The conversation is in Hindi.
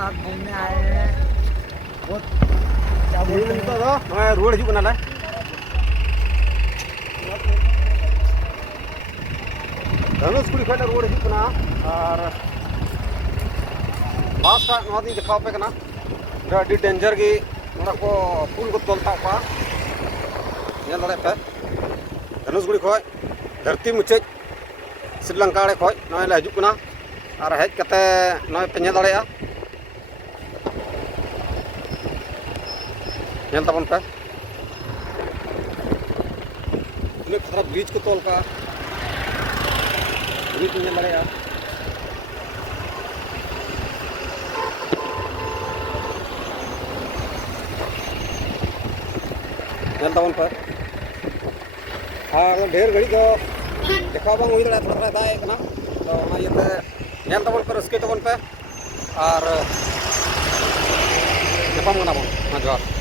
साथ घूमने आए हैं। बहुत क्या बोलते हैं, रोड हिजुग कना धनुषकुड़ी खन रोड हिजुग कना और बास का नवा दिन दिखाओ पे कना अभी डेंजर की नोड़ा को पुल को तोलता पा नेल दड़े पे धनुषकुड़ी खय धरती मुचाद श्रीलंका आड़े खय नय ले हिजुग कना और हेज कते नय पे नेल दड़ेया नेल ताबन पे इने खतरा ब्रिज को तोल का ब्रिज नेल दड़ेया नेल ताबन पे और ढेर घड़ी को देखा बांग हुई दाड़ा थोड़ा दाए कना तो ओना इते नेल ताबन पे रस्के ताबन पे और नेपाम कना बन जोहार।